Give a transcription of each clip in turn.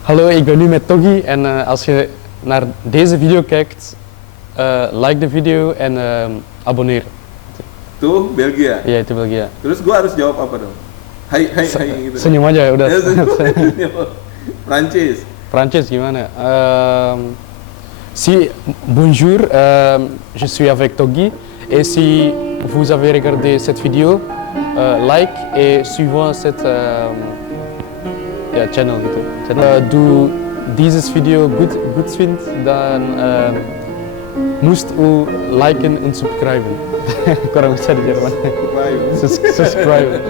Hallo, ik ben nu met Toggy en als je naar deze video kijkt, like de video en abonneer. Tuh Belgia. Iya, itu Belgia. Terus gua harus jawab apa dong? Hai gitu. Senyum aja ya udah. Ya, senyum. Prancis. Prancis gimana? Bonjour, je suis avec Toggy et si vous avez regardé cette vidéo, like et suivant cette channel gitu. Du dieses Video gut vindt, dan moest u liken en subscriben. Kurang bisa di Jerman. Subscribe.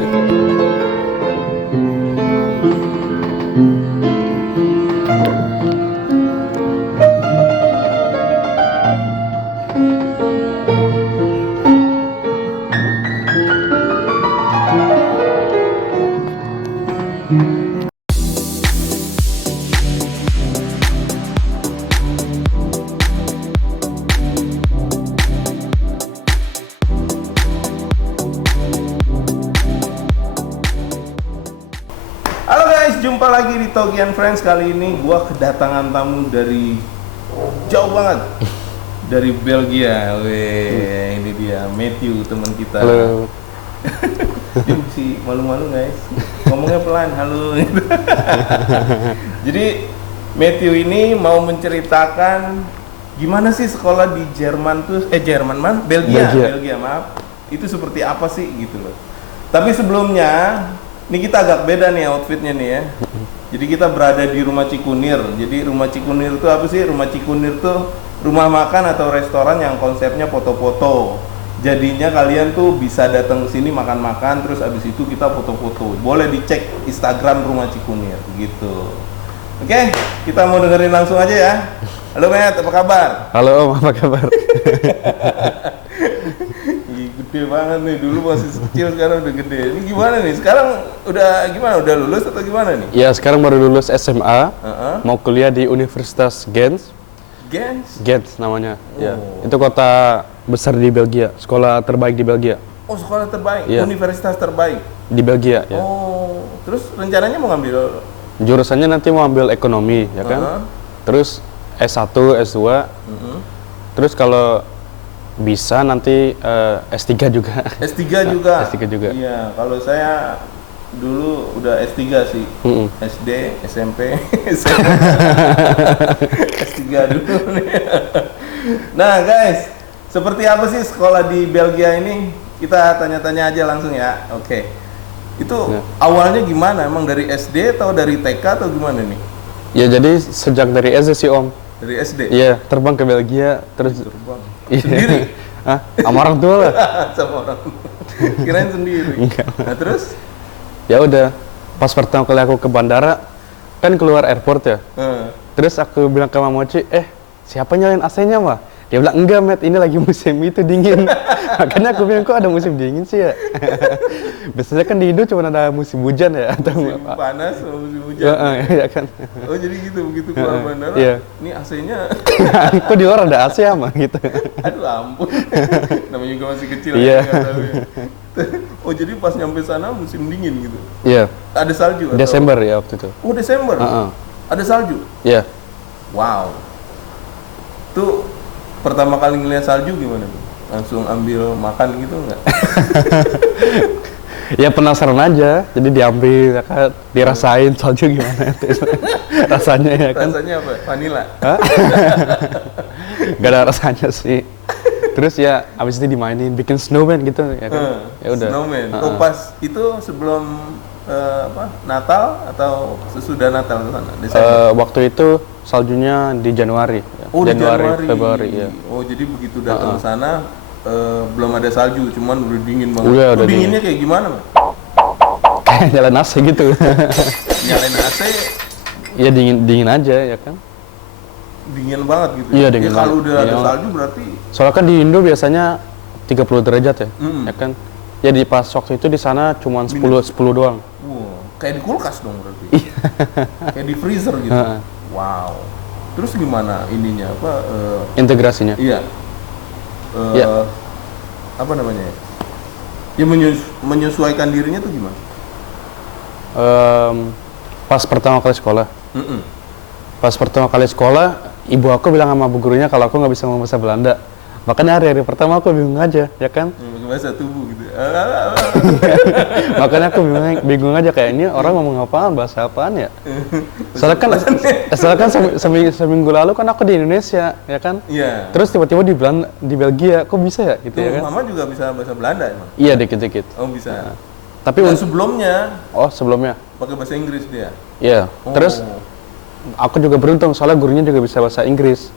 Halo guys, jumpa lagi di Toggy and Friends. Kali ini gua kedatangan tamu dari jauh banget. Dari Belgia. Weh, ini dia Matthew, teman kita. Halo. Dia masih malu-malu guys. Ngomongnya pelan, halo. Jadi Matthew ini mau menceritakan gimana sih sekolah di Jerman tuh, Belgia, maaf. Itu seperti apa sih gitu loh. Tapi sebelumnya, ini kita agak beda nih outfitnya nih ya. Jadi kita berada di Rumah Cikunir. Jadi Rumah Cikunir itu apa sih? Rumah Cikunir tuh rumah makan atau restoran yang konsepnya foto-foto. Jadinya kalian tuh bisa datang ke sini makan-makan, terus abis itu kita foto-foto. Boleh dicek Instagram Rumah Cikunir gitu. Oke, kita mau dengerin langsung aja ya. Halo Matt, apa kabar? Halo Om, apa kabar? Gede banget nih, dulu masih kecil sekarang udah gede. Ini gimana nih? Sekarang udah gimana? Udah lulus atau gimana nih? Ya, sekarang baru lulus SMA, mau kuliah di Universitas Gent. Gent namanya. Ya. Itu kota besar di Belgia, sekolah terbaik di Belgia. Oh, sekolah terbaik, Ya. universitas terbaik. Di Belgia, ya. Oh, terus rencananya mau ngambil Jurusannya nanti mau ambil ekonomi, ya kan? Terus S1, S2. Terus kalau bisa nanti S3 juga. S3 juga? S3 juga. Iya, kalau saya dulu udah S3 sih. SD, SMP, SMA. S3 dulu nih. Nah guys, seperti apa sih sekolah di Belgia ini? Kita tanya-tanya aja langsung ya. Oke. Itu awalnya gimana? Emang dari SD atau dari TK atau gimana nih? Ya jadi sejak dari SD sih Om. Dari SD? Iya, terbang ke Belgia, terus Terbang? Iya. Sendiri? Hah? Sama orang tua lah. Sama orang kirain sendiri. Enggak. Nah terus? Ya udah, pas pertama kali aku ke bandara, kan keluar airport ya. Terus aku bilang ke Mama Moci, siapa nyalain AC-nya mah? Dia bilang, enggak Matt, ini lagi musim itu dingin. Makanya aku bilang, kok ada musim dingin sih ya? Biasanya kan di Indo cuma ada musim hujan ya? Atau musim panas sama musim hujan? Ya kan. Oh jadi gitu, begitu keluar bandara, ini AC-nya... Kok di luar ada AC ama gitu? Aduh ampun, namanya juga masih kecil Iya. nggak tahu ya. Oh jadi pas nyampe sana musim dingin gitu? Iya. Ada salju? Desember ya waktu itu. Oh Desember? Ada salju? Iya. Wow. Tuh pertama kali ngeliat salju gimana? Langsung ambil makan gitu nggak? Ya penasaran aja, jadi diambil, ya kan, dirasain salju gimana rasanya ya kan? Rasanya apa? Vanilla? Gak ada rasanya sih. Terus ya abis itu dimainin, bikin snowman gitu ya kan? Ya udah. Snowman. Oh pas itu sebelum Natal atau sesudah Natal ke sana? Waktu itu saljunya di Januari. Ya. Oh Januari, Februari ya. Oh jadi begitu datang ke sana belum ada salju, cuman udah dingin banget. Udah dinginnya kayak gimana, Mas? Kayak nyalain AC gitu. Nyalain AC? Ya dingin aja ya kan. Dingin banget gitu. Iya dingin. Kalau udah ada salju berarti. Soalnya kan di Indo biasanya 30 derajat ya, ya kan. Ya di pas waktu itu di sana cuma 10 doang. Wow, kayak di kulkas dong berarti. Kayak di freezer gitu. Wow. Terus gimana ininya integrasinya? Iya. Apa namanya ya? Ya menyesuaikan dirinya tuh gimana? Pas pertama kali sekolah, pas pertama kali sekolah, ibu aku bilang sama bu gurunya kalau aku nggak bisa ngomong bahasa Belanda. Makanya hari-hari pertama aku bingung aja, ya kan? Bahasa tubuh gitu. Makanya aku bingung aja kayak ini orang ngomong apaan, bahasa apaan ya? Soalnya kan seminggu lalu kan aku di Indonesia, ya kan? Iya. Terus tiba-tiba di Belgia, kok bisa ya gitu ya kan? Mama juga bisa bahasa Belanda emang? Iya, dikit-dikit. Oh, bisa. Tapi sebelumnya sebelumnya pakai bahasa Inggris dia. iya. Terus aku juga beruntung soalnya gurunya juga bisa bahasa Inggris.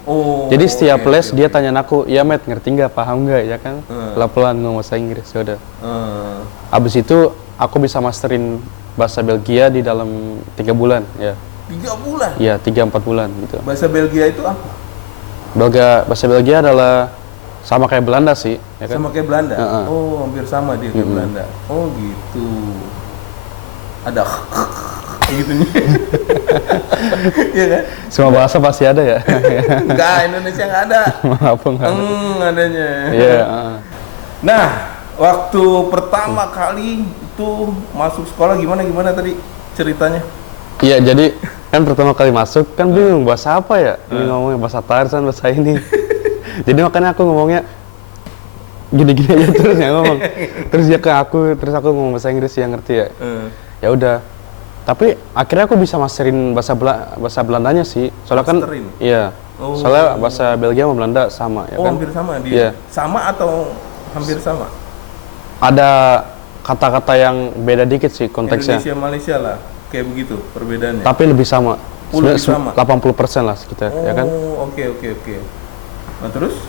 Jadi setiap les dia tanyain aku, "Ya, Matt, ngerti nggak? Paham nggak?" Ya kan? Pelan-pelan ngomong bahasa Inggris, ya udah. Abis itu aku bisa masterin bahasa Belgia di dalam 3 bulan, ya. 3 bulan? Iya, 3-4 bulan gitu. Bahasa Belgia itu apa? Bahasa Belgia adalah sama kayak Belanda sih, ya kan? Sama kayak Belanda? Oh, hampir sama dia kayak Belanda. Oh, gitu. Ada gitu nih. Iya kan? Semua bahasa pasti ada ya? Enggak, Indonesia nggak ada. Apa nggak ada? Adanya. Iya. Nah, waktu pertama kali itu masuk sekolah gimana tadi ceritanya? Iya, jadi kan pertama kali masuk kan bingung bahasa apa ya? Ini ngomongnya bahasa Tarzan, bahasa ini. Jadi makanya aku ngomongnya gini-gini aja terus ya ngomong. Terus dia ke aku, terus aku ngomong bahasa Inggris yang ngerti ya. Ya udah. Tapi akhirnya aku bisa masterin bahasa Belandanya sih. Soalnya kan iya. Soalnya bahasa Belgia sama Belanda sama ya kan. Hampir sama dia. Iya. Sama atau hampir sama? Ada kata-kata yang beda dikit sih konteksnya. Indonesia Malaysia lah. Kayak begitu perbedaannya. Tapi lebih sama. Lebih sama. 80% lah sekitar, ya kan? Oke. Nah, terus?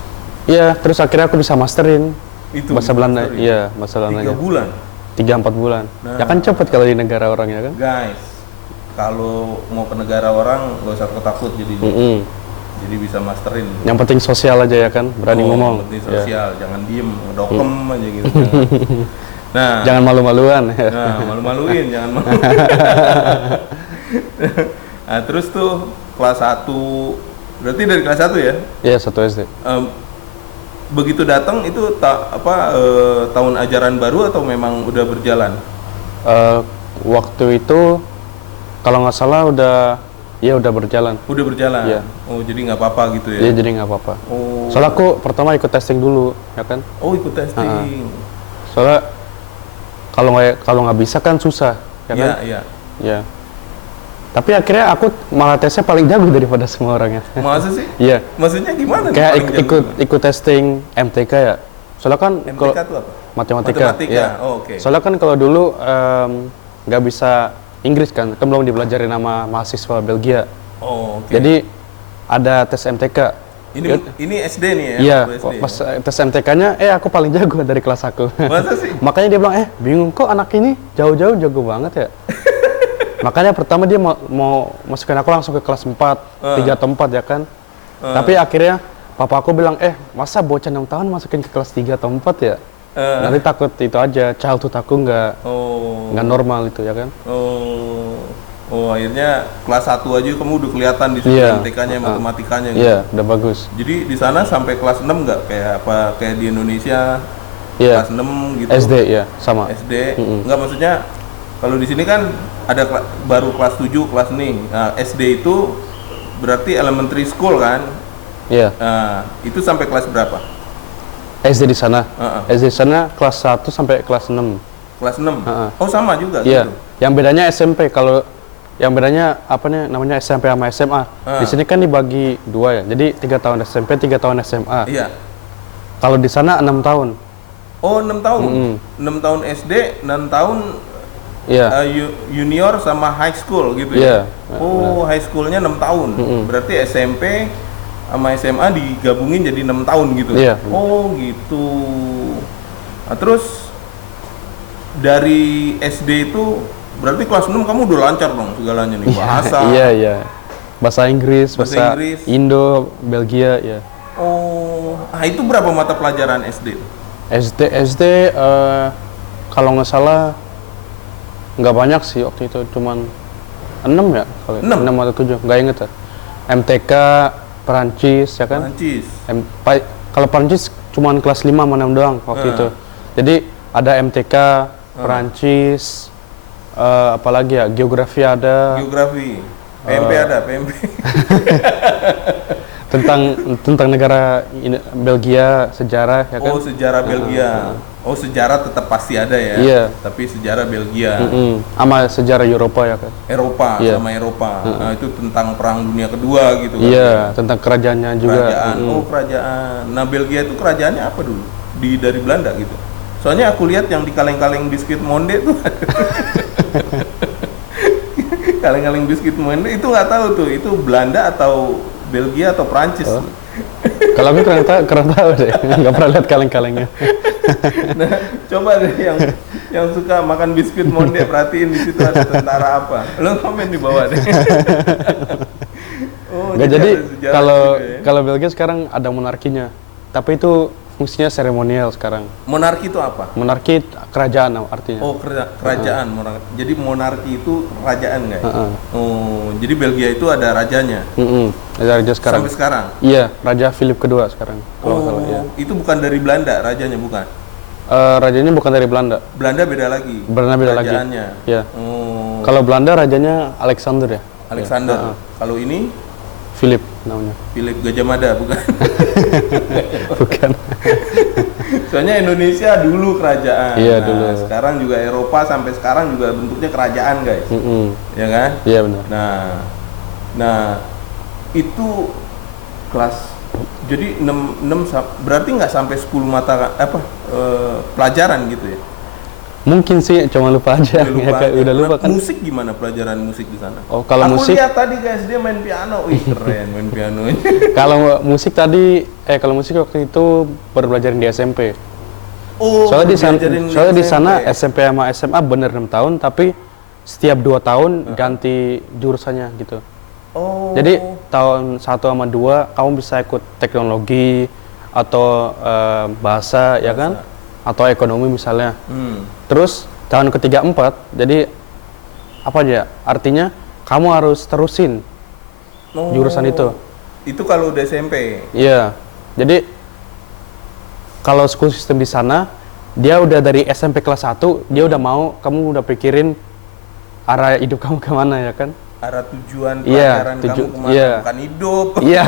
Iya, terus akhirnya aku bisa masterin Itu bahasa Belanda. Iya, bahasa Belandanya. 3 bulan? 3-4 bulan. Nah, ya kan cepet kalau di negara orang ya kan? Guys, kalau mau ke negara orang nggak usah takut jadi jadi bisa masterin. Yang penting sosial aja ya kan, berani ngomong. Yang penting sosial, jangan diem, dokem aja gitu. Nah, jangan malu-maluan. Nah, malu-maluin, jangan malu. Nah, terus tuh kelas 1, berarti dari kelas 1 ya? Iya, 1 SD. Begitu datang itu tahun ajaran baru atau memang udah berjalan? Waktu itu kalau nggak salah udah berjalan. Udah berjalan. Iya. Oh, jadi nggak apa-apa gitu ya? Iya, jadi nggak apa-apa. Oh. Soalnya aku pertama ikut testing dulu, ya kan? Oh, ikut testing. Soalnya kalau nggak bisa kan susah, ya kan? Iya. Tapi akhirnya aku malah tesnya paling jago daripada semua orangnya. Masa sih? Iya. Maksudnya gimana? Kayak ikut testing MTK ya. Soalnya kan MTK itu apa? Matematika. Ya. Oh, oke. Soalnya kan kalau dulu nggak bisa Inggris kan belum dipelajarin sama mahasiswa Belgia. Oh, oke. Jadi ada tes MTK. Ini SD nih ya? Iya, pas tes MTK-nya, aku paling jago dari kelas aku. Masa sih? Makanya dia bilang, bingung kok anak ini jauh-jauh jago banget ya. Makanya pertama dia mau masukin aku langsung ke kelas 4, 3 atau 4 ya kan. Tapi akhirnya papa aku bilang, masa bocah 6 tahun masukin ke kelas 3 atau 4 ya? Nanti takut itu aja, childhood aku nggak normal itu ya kan. Oh, akhirnya kelas 1 aja kamu udah kelihatan di situ MTK-nya, matematikanya gitu. Iya, udah bagus. Jadi di sana sampai kelas 6 nggak kayak di Indonesia? Kelas 6 gitu. SD ya, sama. SD. Nggak, maksudnya kalau di sini kan ada baru kelas 7, kelas nih. Nah, SD itu berarti elementary school kan? Iya. Nah, itu sampai kelas berapa? SD di sana. SD di sana kelas 1 sampai kelas 6. Kelas 6? Oh, sama juga iya. Gitu. Yang bedanya SMP, kalau yang bedanya namanya SMP sama SMA. Di sini kan dibagi 2 ya. Jadi 3 tahun SMP, 3 tahun SMA. Iya. Kalau di sana 6 tahun. Oh, 6 tahun. 6 tahun SD, 6 tahun junior sama high school gitu ya. Oh, high schoolnya 6 tahun. Berarti SMP sama SMA digabungin jadi 6 tahun gitu. Iya. Oh, gitu. Nah, terus dari SD itu berarti kelas 6 kamu udah lancar dong segalanya nih, bahasa. Iya. Bahasa Inggris, bahasa Indo, Belgia ya. Oh, itu berapa mata pelajaran SD? SD kalau nggak salah nggak banyak sih waktu itu, cuman 6 ya, 6 atau 7, nggak inget ya. MTK, Perancis ya kan? Perancis. Kalau Perancis cuman kelas 5 sama 6 doang waktu itu. Jadi ada MTK, Perancis, apalagi ya, geografi ada. Geografi. PMP ada, PMP. tentang negara Belgia, sejarah ya kan. Oh, sejarah Belgia. Oh, sejarah tetap pasti ada ya. Iya. Tapi sejarah Belgia. Sama sejarah Eropa ya kan. Eropa, Iya. sama Eropa. Nah, itu tentang Perang Dunia Kedua gitu kan. Iya, tentang kerajaannya juga. Kerajaan. Oh, kerajaan. Nah, Belgia itu kerajaannya apa dulu? Dari Belanda gitu. Soalnya aku lihat yang di kaleng-kaleng biskuit Monde tuh. Kaleng-kaleng biskuit Monde itu nggak tahu tuh, itu Belanda atau Belgia atau Prancis. Oh. Kalau aku kurang tahu deh, nggak pernah lihat kaleng-kalengnya. Nah, coba deh yang suka makan biskuit Monde perhatiin di situ ada tentara apa. Lo komen di bawah deh. Oh, Nggak, jadi ada sejarah kalau juga ya. kalau Belgia sekarang ada monarkinya, tapi itu fungsinya seremonial sekarang. Monarki itu apa? Monarki kerajaan artinya. Oh, kerajaan. Jadi monarki itu kerajaan nggak ya? Oh, jadi Belgia itu ada rajanya. Ada raja sekarang. Sampai sekarang. Iya, Raja Philip kedua sekarang. Kalau nggak salah, ya. Itu bukan dari Belanda rajanya, bukan? Rajanya bukan dari Belanda. Belanda beda lagi. Belanda beda lagi. Kerajaannya. Iya. Oh, Kalau Belanda rajanya Alexander ya. Alexander. Kalau ini Philip namanya. Philip Gajah Mada, bukan? Bukan. Soalnya Indonesia dulu kerajaan. Iya, Nah, dulu. sekarang juga Eropa sampai sekarang juga bentuknya kerajaan, guys. Ya kan? Iya benar. Nah, itu kelas. Jadi 6 berarti nggak sampai 10 mata pelajaran gitu ya? Mungkin sih, cuma lupa aja. Udah lupa kan. Musik gimana, pelajaran musik di sana? Oh, kalau Aku musik, lihat tadi guys, dia main piano. Wih, keren main pianonya. kalau musik waktu itu baru belajarin di SMP. Oh, Soalnya di sana SMP. SMP sama SMA bener 6 tahun, tapi setiap 2 tahun ganti jurusannya gitu. Oh. Jadi tahun 1 sama 2 kamu bisa ikut teknologi atau bahasa ya kan, atau ekonomi misalnya. Terus tahun ketiga 4, jadi apa aja? Artinya kamu harus terusin jurusan itu. Itu kalau udah SMP. Iya. Jadi kalau school system di sana, dia udah dari SMP kelas 1, dia udah mau, kamu udah pikirin arah hidup kamu kemana ya kan? Arah tujuan Iya, pelajaran kamu kemana, iya. bukan hidup. Iya.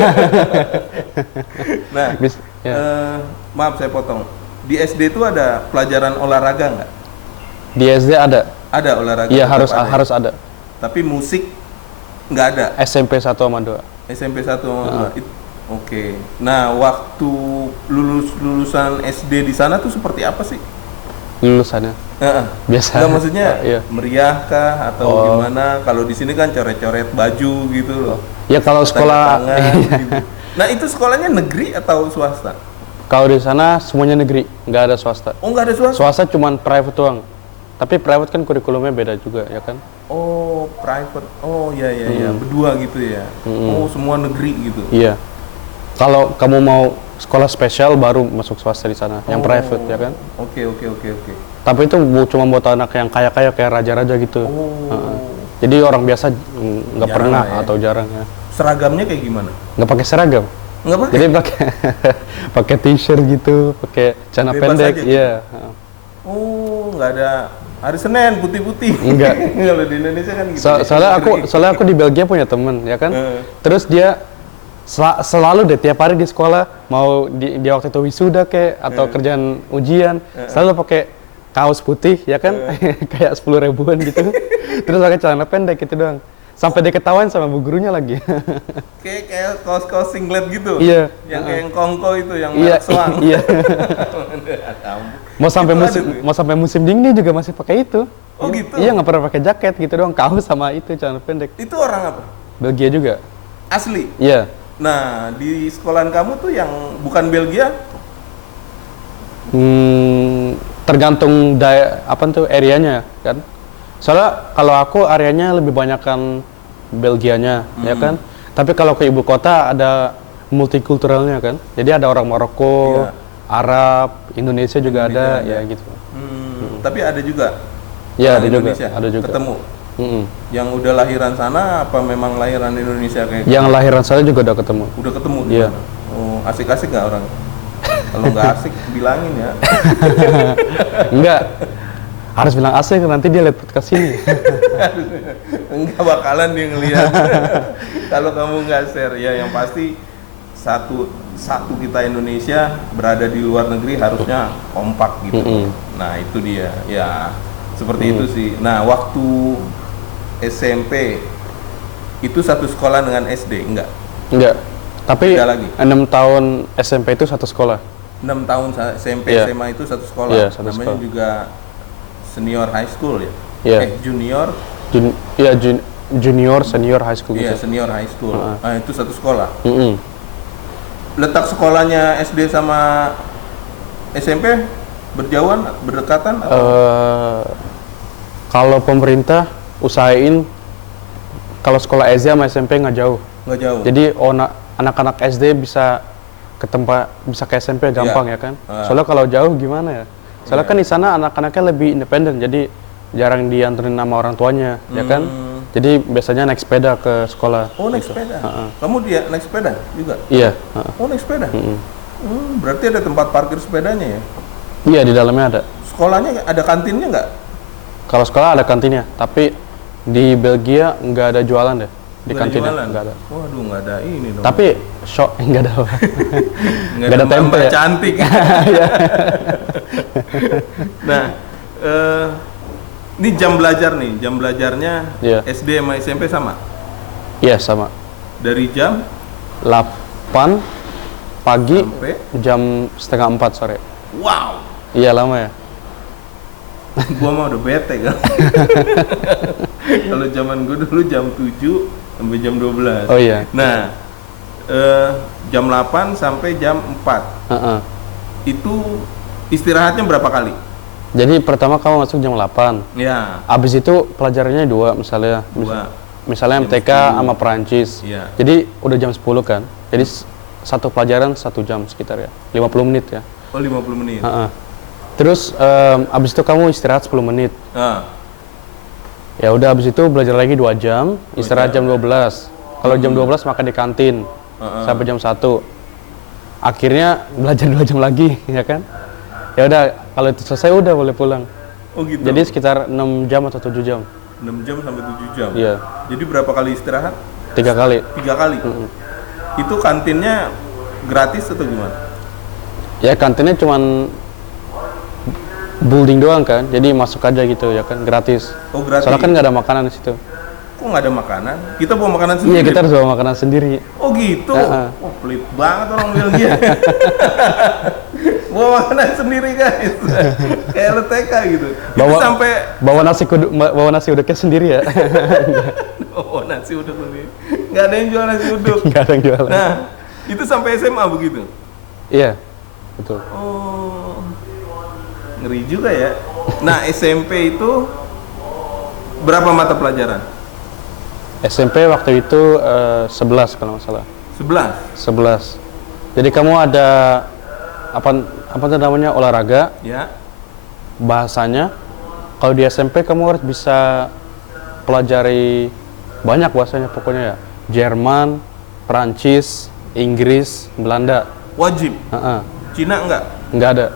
Nah, maaf saya potong. Di SD itu ada pelajaran olahraga nggak? Di SD ada. Ada olahraga. Iya, tetap harus ada. Tapi musik nggak ada. SMP 1 sama 2. SMP 1 sama 2. Oke. Nah, waktu lulusan SD di sana tuh seperti apa sih? Lulusannya. Biasa. Nggak, maksudnya iya. meriah kah atau gimana? Kalau di sini kan coret-coret baju gitu loh. Ya kalau sekolah Tanda tangan, gitu. Nah, itu sekolahnya negeri atau swasta? kalau di sana semuanya negeri, nggak ada swasta. Oh, nggak ada swasta? Swasta cuman private doang. Tapi private kan kurikulumnya beda juga ya kan? Oh, private. Oh, iya. Berdua gitu ya. Oh, semua negeri gitu. Iya. Kalau kamu mau sekolah spesial baru masuk swasta di sana, yang private ya kan? Oke. Tapi itu cuma buat anak yang kaya-kaya kayak raja-raja gitu. Jadi orang biasa nggak Jarang pernah lah ya. atau jarang ya. Seragamnya kayak gimana? Nggak pakai seragam. Nggak pakai? Jadi pakai t-shirt gitu, pakai celana Bebas pendek, aja gitu? iya. Oh, nggak ada hari Senin putih-putih. Enggak. Kalau di Indonesia kan gitu. Soalnya aku di Belgia punya temen ya kan. Terus dia selalu deh tiap hari di sekolah, mau dia waktu itu wisuda kayak atau kerjaan ujian, selalu pakai kaos putih ya kan, kayak 10 ribuan gitu. Terus pakai celana pendek gitu doang. Sampai dia ketahuan sama bu gurunya lagi. Kayak kaos-kaos singlet gitu. Iya. Yang kayak yang kongko itu, yang Iya, merek Swang. iya. Mau Itu sampai musim dingin dia juga masih pakai itu. Oh gitu? Iya, nggak pernah pakai jaket gitu doang, kaos sama itu celana pendek. Itu orang apa? Belgia juga. Asli? Iya. Nah, di sekolahan kamu tuh yang bukan Belgia? Tergantung areanya kan. Soalnya kalau aku areanya lebih banyakan Belgianya ya kan. Tapi kalau ke ibu kota ada multikulturalnya kan. Jadi ada orang Maroko, Arab, Indonesia juga ada ya gitu. Tapi ada juga. Iya, orang ada juga. Indonesia Ada juga. Ketemu. Yang udah lahiran sana apa memang lahiran Indonesia kayak? Yang lahiran saya juga udah ketemu. Udah ketemu di Iya. mana? Oh, asik-asik nggak orang? Kalau nggak asik bilangin ya. Enggak. Harus bilang AC kan nanti dia lihat podcast ini. Enggak bakalan dia ngelihat. Kalau kamu nggak share ya, yang pasti satu kita Indonesia berada di luar negeri harusnya kompak gitu. Nah itu dia ya, seperti itu sih. Nah waktu SMP itu satu sekolah dengan SD enggak? Enggak. Tapi Beda lagi. 6 tahun SMP itu satu sekolah. 6 tahun SMP Iya. SMA itu satu sekolah. Iya, satu Namanya sekolah. juga senior high school ya. Iya. Junior. Junior, senior, high school Iya, gitu. senior high school. Heeh. Nah, itu satu sekolah. Mm-mm. Letak sekolahnya SD sama SMP berjauhan, berdekatan atau? Kalau pemerintah usahain kalau sekolah SD sama SMP nggak jauh. Nggak jauh. Jadi anak-anak SD bisa ke tempat, bisa ke SMP gampang Iya. ya kan. Ah. Soalnya kalau jauh gimana ya? Soalnya Iya. kan di sana anak-anaknya lebih independen, jadi jarang dianterin sama orang tuanya, ya kan. Jadi biasanya naik sepeda ke sekolah. Oh, naik gitu. sepeda. Heeh. Kamu dia naik sepeda juga? Iya. Heeh. Oh, naik sepeda. Berarti ada tempat parkir sepedanya ya? Iya, di dalamnya ada. Sekolahnya ada kantinnya nggak? Kalau sekolah ada kantinnya, tapi di Belgia nggak ada jualan deh di Nggak ada kantinnya. jualan? Nggak ada. Waduh, nggak ada ini dong. Tapi nggak ada. nggak ada tempe mbak-mbak ya? cantik. Nah, ini jam belajar nih. Jam belajarnya Iya. SD sama SMP sama? Iya sama. Dari jam 8 pagi sampai? jam setengah 4 sore. Wow, Iya lama ya. gua mah udah bete kan. Kalau zaman gua dulu jam 7 sampai jam 12. Oh iya. Nah, jam 8 sampai jam 4. Heeh. Itu istirahatnya berapa kali? Jadi pertama kamu masuk jam 8. Ya, Abis itu pelajarannya 2 misalnya. dua. Misalnya Jam MTK 10. sama Perancis. Iya. Jadi udah jam 10 kan. Jadi satu pelajaran 1 jam sekitar ya. 50 menit ya. Oh, 50 menit. Heeh. Terus abis itu kamu istirahat 10 menit. Ah, Ya udah abis itu belajar lagi 2 jam, istirahat jam 12. Kalau jam 12 makan di kantin sampai jam 1. Akhirnya belajar 2 jam lagi, ya kan? Ya udah kalau itu selesai udah boleh pulang. oh gitu. Jadi sekitar 6 jam atau 7 jam. 6 jam sampai 7 jam. Iya, Jadi berapa kali istirahat? 3 kali. 3 kali. Itu kantinnya gratis atau gimana? Ya kantinnya cuman building doang kan, jadi masuk aja gitu ya kan, gratis. Oh, gratis. Soalnya kan nggak ada makanan di situ. Kok nggak ada makanan? Kita bawa makanan sendiri. Iya kita harus bawa makanan sendiri. Oh gitu. Heeh. Wah, pelit banget orang Belgia. Bawa makanan sendiri guys. Kayak LTK gitu. Itu Bawa sampai bawa nasi uduknya sendiri ya. oh, nasi uduk sendiri. Nggak ada yang jual nasi uduk. Nggak ada yang jualan. Nah, itu sampai SMA begitu. Iya, betul. Oh, ngeri juga ya. Nah, SMP itu berapa mata pelajaran? SMP waktu itu 11 kalau nggak salah. 11. 11. Jadi kamu ada apa tuh namanya olahraga, Ya. bahasanya. Kalau di SMP kamu harus bisa pelajari banyak bahasanya pokoknya ya. Jerman, Perancis, Inggris, Belanda. Wajib. Heeh. Cina enggak? Nggak ada.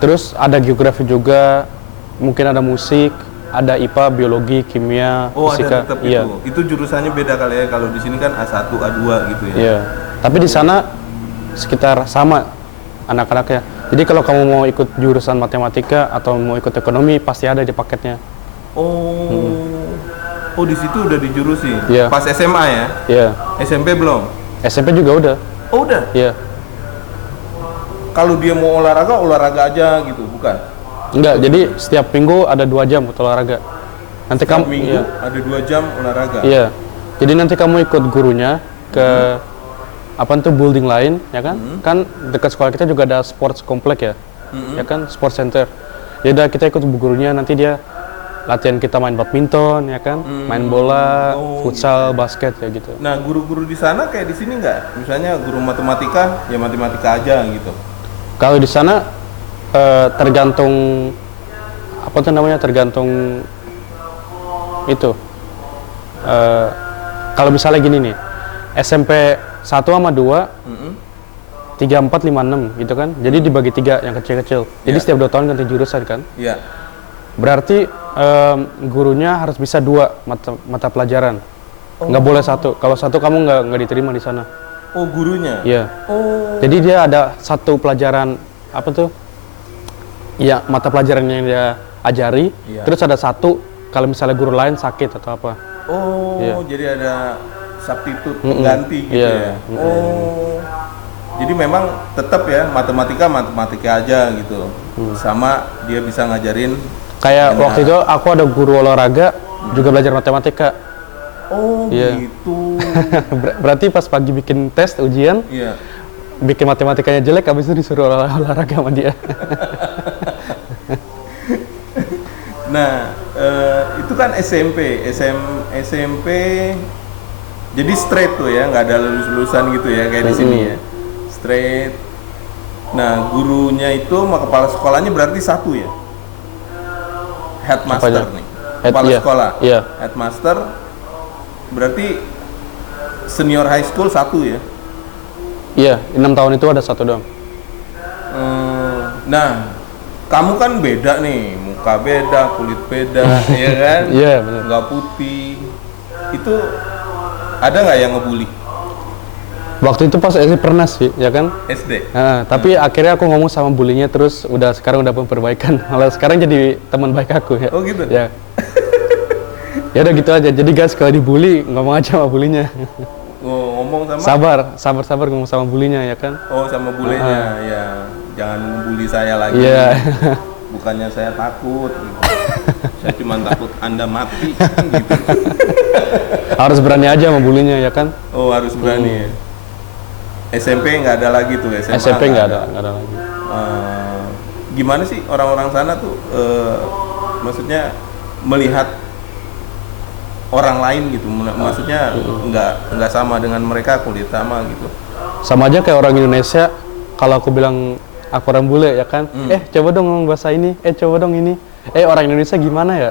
Terus ada geografi juga, mungkin ada musik, ada IPA, biologi, kimia, Oh, fisika. ada tetap Iya. itu. Itu jurusannya beda kali ya. Kalau di sini kan A1, A2 gitu ya. Iya. Tapi di sana sekitar sama anak-anaknya. Jadi kalau kamu mau ikut jurusan matematika atau mau ikut ekonomi pasti ada di paketnya. Oh. Oh, di situ udah dijurusin. Iya. Pas SMA ya? Iya. SMP belum? SMP juga udah. Oh, udah. Iya. Kalau dia mau olahraga aja gitu, bukan? Enggak, jadi setiap minggu ada 2 jam untuk olahraga. Nanti Setiap kamu minggu iya. ada 2 jam olahraga. Iya. Jadi nanti kamu ikut gurunya ke apa tuh building lain, ya kan? Kan dekat sekolah kita juga ada sports komplek ya. Ya kan, sports center. Ya udah kita ikut gurunya, nanti dia latihan kita main badminton, ya kan? Main bola, Oh, futsal, basket ya gitu. Nah, guru-guru di sana kayak di sini nggak? Misalnya guru matematika, ya matematika aja gitu. Kalau di sana tergantung apa tuh namanya? Tergantung itu. Kalau misalnya gini nih, SMP 1 sama 2 3, 4, 5, 6 gitu kan. Jadi dibagi 3 yang kecil-kecil. Jadi Iya. setiap 2 tahun ganti jurusan kan. Iya. Berarti gurunya harus bisa 2 mata pelajaran. Nggak boleh 1. Kalau 1 kamu nggak diterima di sana. Oh, gurunya? Iya. Oh. Jadi dia ada 1 pelajaran apa tuh? Iya, mata pelajaran yang dia ajari. Iya. Terus ada 1 kalau misalnya guru lain sakit atau apa. Oh, Iya. jadi ada substitut pengganti gitu Iya. ya. Oh. Jadi memang tetap ya matematika aja gitu. Sama dia bisa ngajarin. Kayak waktu itu aku ada guru olahraga juga belajar matematika. Oh, Iya. gitu. Berarti pas pagi bikin tes ujian, Iya. bikin matematikanya jelek, habis itu disuruh olahraga sama dia. Nah, itu kan SMP, SMP. Jadi straight tuh ya, nggak ada lulus-lulusan gitu ya kayak di sini ya. Straight. Nah, gurunya itu sama kepala sekolahnya berarti 1 ya. Headmaster Apanya? nih. Kepala Iya. sekolah. Iya. Headmaster berarti senior high school 1 ya. Iya, 6 tahun itu ada 1 doang. Nah, kamu kan beda nih, muka beda, kulit beda, ya kan? Iya, benar. Nggak putih. Itu ada nggak yang ngebully? Waktu itu pas SD pernah sih, ya kan? SD. Tapi akhirnya aku ngomong sama bulinya, terus sekarang udah perbaikan. Malah sekarang jadi teman baik aku ya. Oh gitu? Ya. Ya udah gitu aja. Jadi guys, kalau dibully ngomong aja sama bulinya. Oh, ngomong sama? Sabar ngomong sama bulinya ya kan? Oh, sama bulenya, ya. Jangan bully saya lagi. Iya. Bukannya saya takut. Gitu. Saya cuma takut Anda mati. Gitu. Harus berani aja sama bulinya ya kan? Oh, harus berani ya. SMP nggak ada lagi tuh, SMA SMP nggak ada lagi. Gimana sih orang-orang sana tuh, maksudnya melihat orang lain gitu, maksudnya nggak sama dengan mereka, kulit sama gitu. Sama aja kayak orang Indonesia, kalau aku bilang aku orang bule ya kan, coba dong ngomong bahasa ini, coba dong ini, orang Indonesia gimana ya?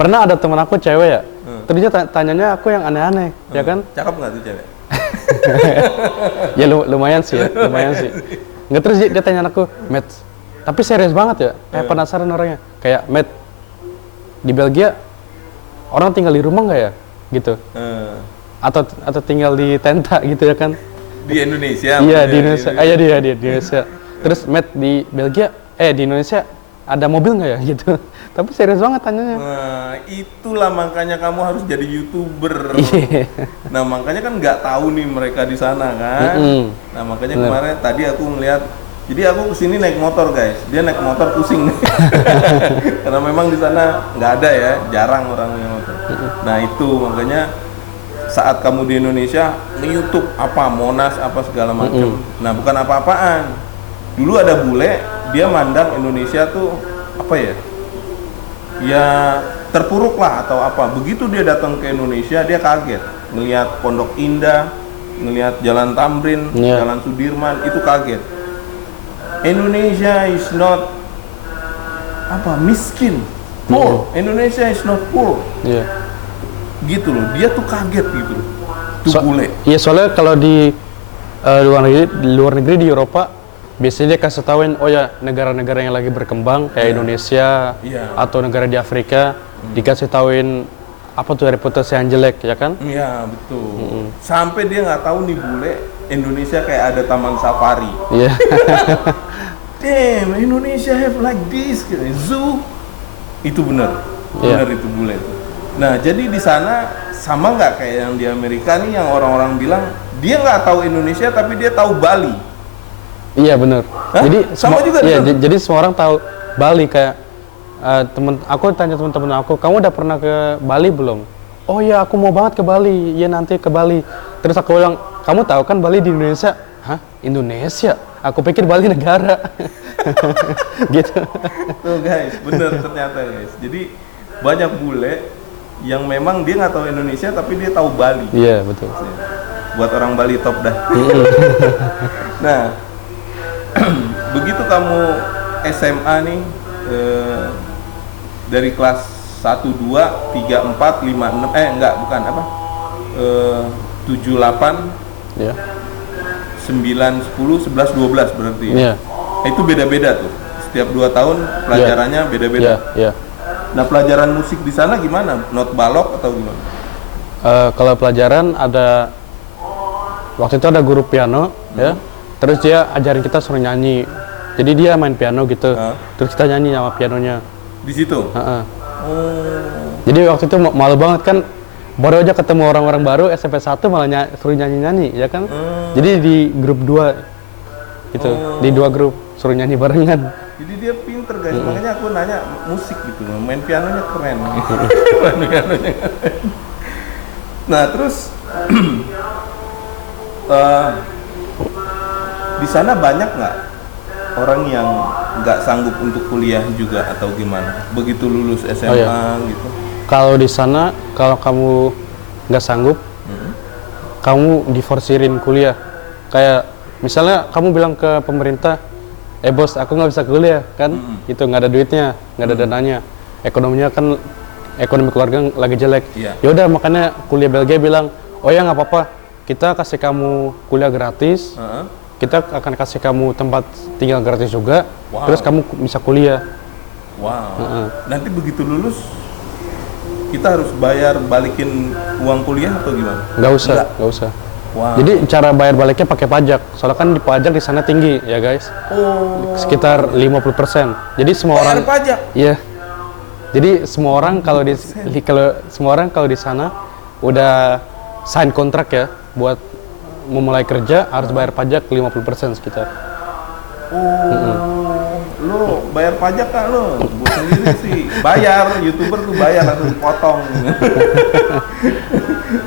Pernah ada teman aku cewek ya, terus dia tanyanya aku yang aneh-aneh, ya kan? Cakep nggak tuh cewek? Ya lumayan sih. Nggak, terus dia tanya aku, Matt, tapi serius banget ya, kayak penasaran orangnya, kayak Matt, di Belgia orang tinggal di rumah nggak ya, gitu? Atau tinggal di tenda gitu ya kan? Di Indonesia? Iya di Indonesia. Iya di Indonesia. Terus Matt di Belgia, di Indonesia ada mobil nggak ya gitu? Tapi serius banget tanyanya. Nah, itulah makanya kamu harus jadi YouTuber. Iya. Nah, makanya kan nggak tahu nih mereka di sana kan. Nah, makanya kemarin tadi aku ngeliat. Jadi aku kesini naik motor guys. Dia naik motor pusing. Karena memang di sana nggak ada ya, jarang orang yang motor. Nah itu makanya saat kamu di Indonesia nge-YouTube apa Monas apa segala macam. Nah bukan apa-apaan. Dulu ada bule, dia mandang Indonesia tuh apa ya? Ya terpuruk lah atau apa. Begitu dia datang ke Indonesia dia kaget, ngelihat Pondok Indah, ngelihat Jalan Tamrin, Jalan Sudirman, itu kaget. Indonesia is not miskin, poor. Indonesia is not poor. Iya. Gitu loh, dia tuh kaget gitu loh. Tuh bule. Iya, soalnya kalau di luar negeri di Eropa biasanya dia kasih tauin, oh ya negara-negara yang lagi berkembang kayak Indonesia atau negara di Afrika dikasih tauin apa tuh reputasi yang jelek ya kan? Iya betul. Sampai dia nggak tahu nih bule Indonesia kayak ada taman safari. Iya. Damn, Indonesia have like this, zoo. Itu benar itu bule. Nah jadi di sana sama nggak kayak yang di Amerika nih yang orang-orang bilang dia nggak tahu Indonesia tapi dia tahu Bali. Iya benar. Jadi sama juga. Iya, jadi semua orang tahu Bali kayak aku tanya teman-teman aku, kamu udah pernah ke Bali belum? Oh ya, aku mau banget ke Bali. Iya nanti ke Bali. Terus aku bilang, kamu tahu kan Bali di Indonesia? Hah? Indonesia? Aku pikir Bali negara. Gitu. Tuh guys, bener ternyata guys. Jadi banyak bule yang memang dia nggak tahu Indonesia tapi dia tahu Bali. Iya betul. Buat orang Bali top dah. Nah, begitu kamu SMA nih, dari kelas 1, 2, 3, 4, 5, 6, enggak, bukan apa, 7, 8, 9, 10, 11, 12 berarti ya? Itu beda-beda tuh, setiap 2 tahun pelajarannya beda-beda. Nah, pelajaran musik di sana gimana? Not balok atau gimana? Kalau pelajaran ada waktu itu ada guru piano ya. Terus dia ajarin kita suruh nyanyi. Jadi dia main piano gitu. Terus kita nyanyi sama pianonya. Di situ? Oh. Jadi waktu itu malu banget kan, baru aja ketemu orang-orang baru SMP 1 malah suruh nyanyi-nyanyi ya kan. Jadi di grup 2 gitu, di 2 grup suruh nyanyi barengan. Jadi dia pinter guys, makanya aku nanya musik gitu, main pianonya keren. Main pianonya keren. Nah terus di sana banyak nggak orang yang nggak sanggup untuk kuliah juga atau gimana? Begitu lulus SMA gitu? Kalau di sana, kalau kamu nggak sanggup, kamu diforsirin kuliah. Kayak misalnya kamu bilang ke pemerintah, bos, aku nggak bisa kuliah kan? Itu nggak ada duitnya, nggak ada dananya. Ekonominya kan, ekonomi keluarga lagi jelek. Ya udah makanya kuliah Belgia bilang, oh ya nggak apa-apa, kita kasih kamu kuliah gratis. Kita akan kasih kamu tempat tinggal gratis juga, terus kamu bisa kuliah. Nanti begitu lulus, kita harus balikin uang kuliah atau gimana? Nggak usah. Jadi cara bayar baliknya pakai pajak, soalnya kan di pajak di sana tinggi ya guys. Sekitar 50%. Jadi semua orang pajak. Iya. Jadi semua orang kalau di sana udah sign kontrak ya buat memulai kerja harus bayar pajak 50% sekitar. Lo bayar pajak kan lo? Buat sendiri sih bayar, YouTuber tuh bayar langsung potong.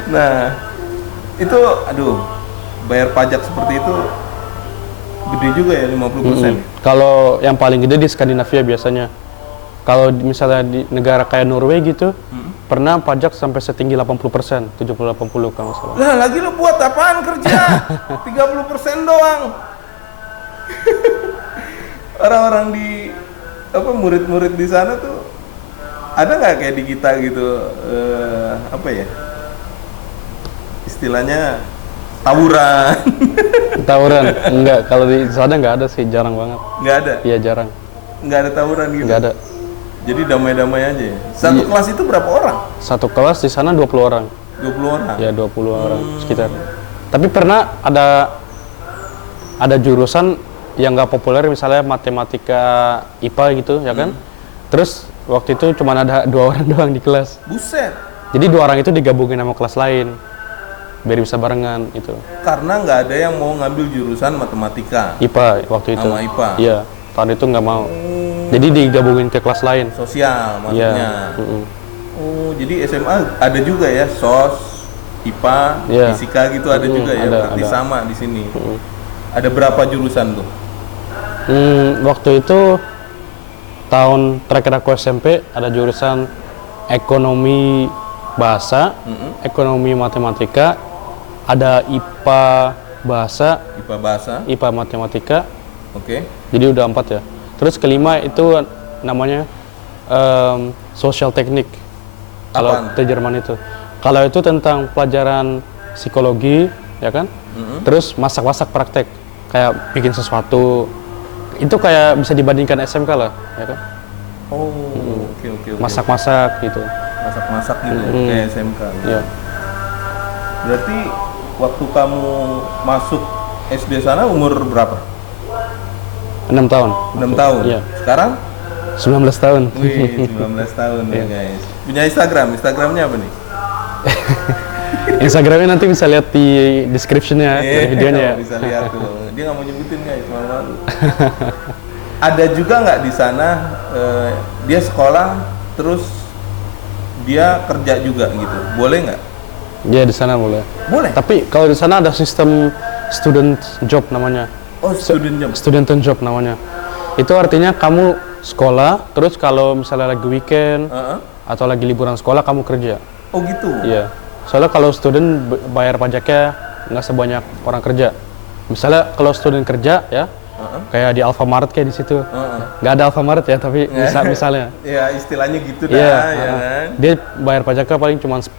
Nah, itu bayar pajak seperti itu gede juga ya 50%. Kalau yang paling gede di Skandinavia biasanya. Kalau misalnya di negara kayak Norway gitu, pernah pajak sampai setinggi 80%, 70-80 kalau salah. Lah lagi lo buat apaan kerja? 30% doang. Orang-orang di murid-murid di sana tuh ada nggak kayak di kita gitu istilahnya tawuran? Tawuran? Enggak, kalau di sana nggak ada sih, jarang banget. Nggak ada? Iya jarang. Nggak ada tawuran gitu? Nggak ada. Jadi damai-damai aja ya? Satu kelas itu berapa orang? Satu kelas di sana 20 orang. 20 orang? Ya 20 orang sekitar. Tapi pernah ada jurusan yang nggak populer, misalnya matematika IPA gitu ya kan. Terus waktu itu cuma ada 2 orang doang di kelas. Buset. Jadi 2 orang itu digabungin sama kelas lain biar bisa barengan itu. Karena nggak ada yang mau ngambil jurusan matematika. IPA waktu itu. Sama IPA. Iya, tahun itu nggak mau. Jadi digabungin ke kelas lain. Sosial maksudnya. Iya. Jadi SMA ada juga ya SOS, IPA, fisika gitu ada juga ya. Berarti sama di sini. Ada berapa jurusan tuh? Waktu itu tahun terakhir aku SMP ada jurusan ekonomi bahasa, ekonomi matematika, ada IPA bahasa, IPA matematika. Oke. Jadi udah 4 ya. Terus kelima itu namanya social teknik. Kalau di Jerman itu. Kalau itu tentang pelajaran psikologi, ya kan? Terus masak-masak praktek, kayak bikin sesuatu. Itu kayak bisa dibandingkan SMK lah, ya kan? Oke. Masak-masak gitu. Masak-masak gitu, kayak SMK. Gitu. Iya. Berarti waktu kamu masuk SD sana umur berapa? 6 tahun. 6 tahun? Iya. Sekarang? 19 tahun. Wih, 19 tahun ya guys. Punya Instagramnya apa nih? Instagramnya nanti bisa lihat di description-nya dari videonya ya. Bisa lihat tuh. Dia nggak mau nyebutin guys, malu-malu. Ada juga nggak di sana dia sekolah terus dia kerja juga gitu? Boleh nggak? Iya di sana boleh. Boleh. Tapi kalau di sana ada sistem student job namanya. Oh, student job namanya. Itu artinya kamu sekolah, terus kalau misalnya lagi weekend atau lagi liburan sekolah kamu kerja. Oh gitu? Iya. Soalnya kalau student bayar pajaknya nggak sebanyak orang kerja. Misalnya kalau student kerja ya, kayak di Alfamart kayak di situ. Nggak ada Alfamart ya, tapi misalnya. Ya istilahnya gitu dah, ya kan? Dia bayar pajaknya paling cuma 10%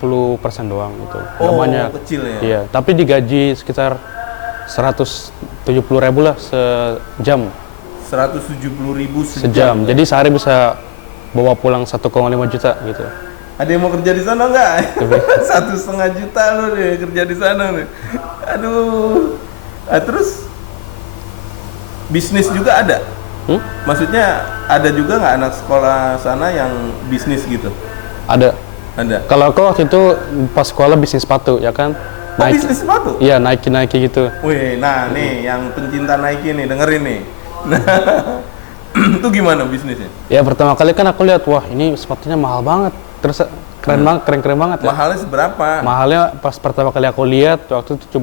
doang gitu. Nggak banyak. Kecil ya? Iya, tapi digaji sekitar 170.000 lah sejam. 170.000 sejam. Jadi sehari bisa bawa pulang 1,5 juta gitu. Ada yang mau kerja di sana nggak? 1,5 juta lo deh kerja di sana nih. Aduh. Terus bisnis juga ada? Maksudnya ada juga nggak anak sekolah sana yang bisnis gitu? Ada. Kalau aku waktu itu pas sekolah bisnis sepatu ya kan. Bisnis sepatu? Iya, Nike gitu. Wih, nah nih yang pencinta Nike nih dengerin nih. Itu gimana bisnisnya? Ya pertama kali kan aku lihat, wah ini sepatunya mahal banget. Terus keren banget ya. Mahalnya seberapa? Mahalnya pas pertama kali aku lihat waktu itu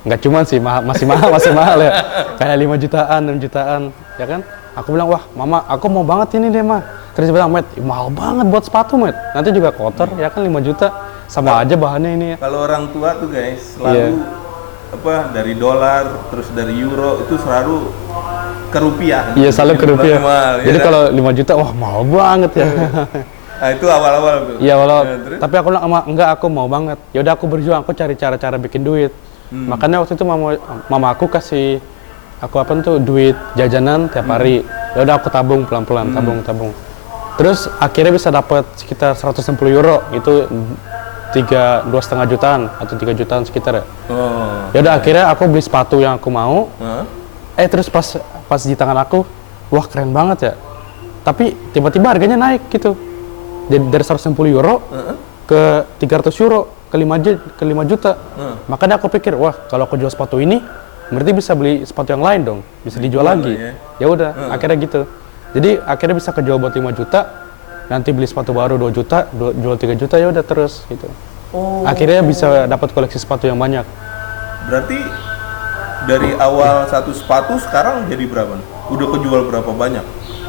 nggak cuman sih, masih mahal ya. Kayak 5 jutaan, 6 jutaan, ya kan? Aku bilang, wah mama, aku mau banget ini deh mah. Terus dia bilang, Met, mahal banget buat sepatu Met. Nanti juga kotor, ya kan 5 juta. Sama aja bahannya ini ya. Kalau orang tua tuh guys, selalu dari dolar, terus dari euro, itu selalu ke rupiah. Iya, selalu ke rupiah. Jadi ya kalau 5 juta, wah mahal banget ya. Nah itu awal-awal tuh. Iya, tapi aku bilang, enggak, aku mau banget. Yaudah aku berjuang, aku cari cara-cara bikin duit. Makanya waktu itu mama aku kasih aku duit jajanan tiap hari. Yaudah aku tabung pelan-pelan, tabung. Terus akhirnya bisa dapat sekitar 160 euro, itu 2,5 jutaan atau 3 jutaan sekitar ya. Yaudah akhirnya aku beli sepatu yang aku mau. Terus pas di tangan aku, wah keren banget ya. Tapi tiba-tiba harganya naik gitu. Dari 160 euro ke 300 euro ke 5 juta. Makanya aku pikir, wah kalau aku jual sepatu ini, berarti bisa beli sepatu yang lain dong, bisa dijual lagi. Ya udah, akhirnya gitu. Jadi akhirnya bisa kejual buat 5 juta. Nanti beli sepatu baru 2 juta, jual 3 juta, ya udah terus gitu. Akhirnya bisa dapat koleksi sepatu yang banyak. Berarti dari awal satu sepatu sekarang jadi berapa? Udah kejual berapa banyak?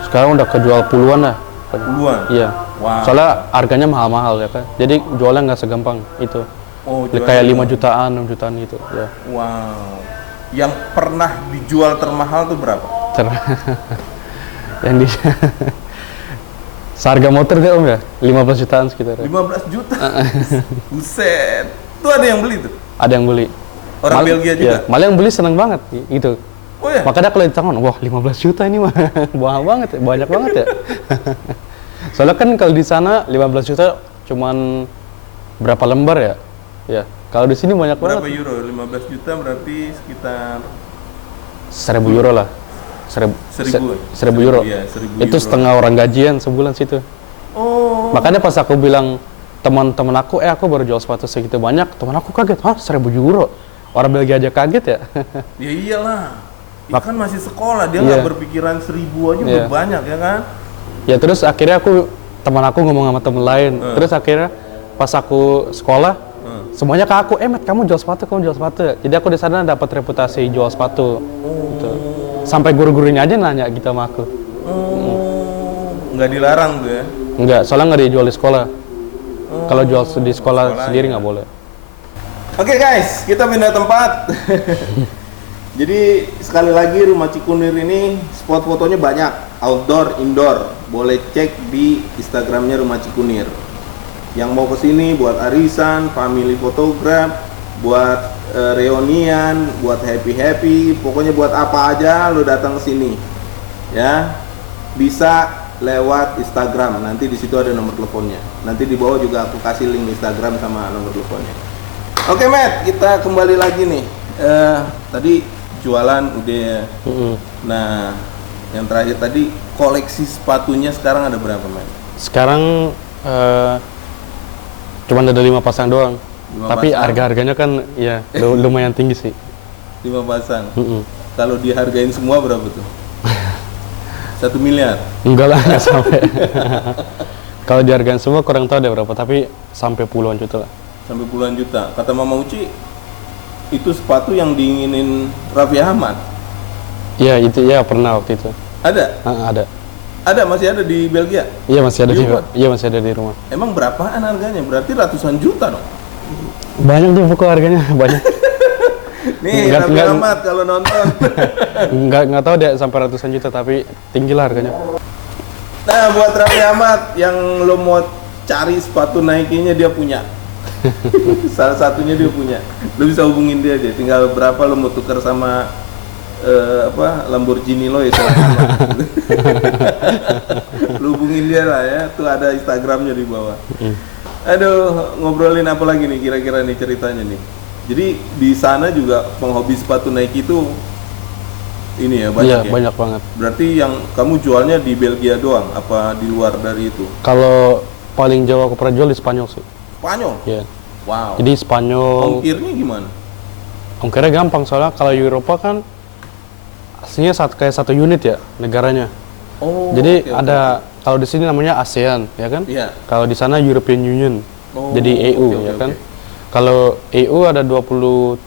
Sekarang udah kejual puluhan lah. Puluhan? Iya. Wow. Soalnya harganya mahal-mahal ya kan. Jadi jualnya nggak segampang itu. Kayak 5 jutaan, 6 jutaan gitu. Ya. Wow. Yang pernah dijual termahal tuh berapa? Yang seharga motor dia Om ya? 15 jutaan sekitar. 15 juta? Buset. Tuh ada yang beli tuh? Ada yang beli. Orang Belgia juga? Ya, malah yang beli seneng banget gitu. Oh ya? Makanya kalau di tangan, wah 15 juta ini mah mahal banget ya, banyak banget ya. Soalnya kan kalau di sana 15 juta cuman berapa lembar ya? Ya, kalau di sini banyak berapa banget. Berapa euro? 15 juta berarti sekitar 1.000 euro lah. 1.000 euro. Iya, 1.000 itu euro. setengah orang gajian sebulan situ. Makanya pas aku bilang teman-teman aku, aku baru jual sepatu segitu banyak, teman aku kaget, 1.000 euro? Orang Belgia aja kaget ya? Ya iyalah, kan masih sekolah, dia nggak berpikiran 1.000 aja udah banyak ya kan? Ya terus akhirnya teman aku ngomong sama teman lain, terus akhirnya pas aku sekolah, semuanya ke aku, Met, kamu jual sepatu ya? Jadi aku di sana dapat reputasi jual sepatu. Gitu. Sampai guru-gurunya aja nanya gitu sama aku. Nggak dilarang tuh ya? Enggak, soalnya nggak dijual di sekolah. Kalau jual di sekolah sendiri nggak boleh. Oke guys, kita pindah tempat. Jadi sekali lagi Rumah Cikunir ini spot fotonya banyak, outdoor, indoor. Boleh cek di Instagramnya Rumah Cikunir. Yang mau kesini buat arisan, family photograph, buat reunian, buat happy, pokoknya buat apa aja lo datang ke sini. Ya. Bisa lewat Instagram. Nanti di situ ada nomor teleponnya. Nanti di bawah juga aku kasih link Instagram sama nomor teleponnya. Oke, Matt, kita kembali lagi nih. Tadi jualan udah. Nah, yang terakhir tadi koleksi sepatunya sekarang ada berapa, Matt? Sekarang cuma ada 5 pasang doang. Tapi harga-harganya kan ya lumayan tinggi sih. 5 pasang. Kalau dihargain semua berapa tuh? 1 miliar? Enggak lah, nggak sampai. Kalau dihargain semua kurang tahu deh berapa, tapi sampai puluhan juta lah. Sampai puluhan juta. Kata Mama Uci, itu sepatu yang diinginin Raffi Ahmad. Iya, itu ya pernah waktu itu. Ada? Ada. Ada, masih ada di Belgia? Iya, masih ada di rumah. Emang berapaan harganya? Berarti ratusan juta dong? Banyak tuh pokok harganya, banyak. Nih, Raffi Ahmad kalau nonton. Nggak tahu deh sampai ratusan juta, tapi tinggi lah harganya. Nah, buat Raffi Ahmad yang lo mau cari sepatu Nike-nya, dia punya. Salah satunya dia punya. Lo bisa hubungin dia aja. Tinggal berapa lo mau tukar sama Lamborghini lo ya. Lu hubungin dia lah ya, tuh ada Instagramnya di bawah. Aduh, ngobrolin apa lagi nih kira-kira nih ceritanya nih. Jadi di sana juga penghobi sepatu Nike itu ini ya banyak Iya, ya? banyak banget. Berarti yang kamu jualnya di Belgia doang, apa di luar dari itu? Kalau paling jauh aku pernah jual di Spanyol sih. Spanyol? Iya. Wow. Jadi Spanyol, Ongkirnya gimana? ongkirnya gampang soalnya kalau Eropa kan aslinya kayak satu unit ya negaranya. Oh, Jadi oke, ada kalau di sini namanya ASEAN ya kan? Iya. Kalau di sana European Union. Oh, Jadi EU oke, ya oke, kan? oke. Kalau EU ada 27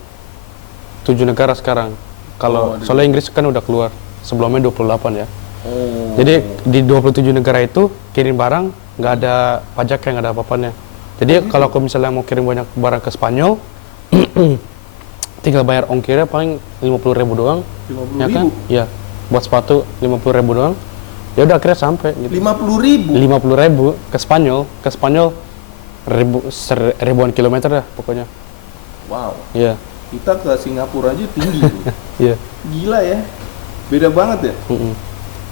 negara sekarang. Kalau soalnya Inggris kan udah keluar. Sebelumnya 28 ya. Oh. Jadi di 27 negara itu kirim barang nggak ada pajak, nggak ada apa-apanya. Jadi kalau aku misalnya mau kirim banyak barang ke Spanyol, tinggal bayar ongkirnya paling 50.000 doang. 50.000? Ya kan? Ya, buat sepatu 50.000 doang. Ya udah akhirnya sampai gitu. 50.000? 50.000 ke Spanyol ribuan kilometer dah pokoknya. Wow. Iya. Kita ke Singapura aja tinggi tuh. Iya. Gila ya. Beda banget ya? Mm-mm.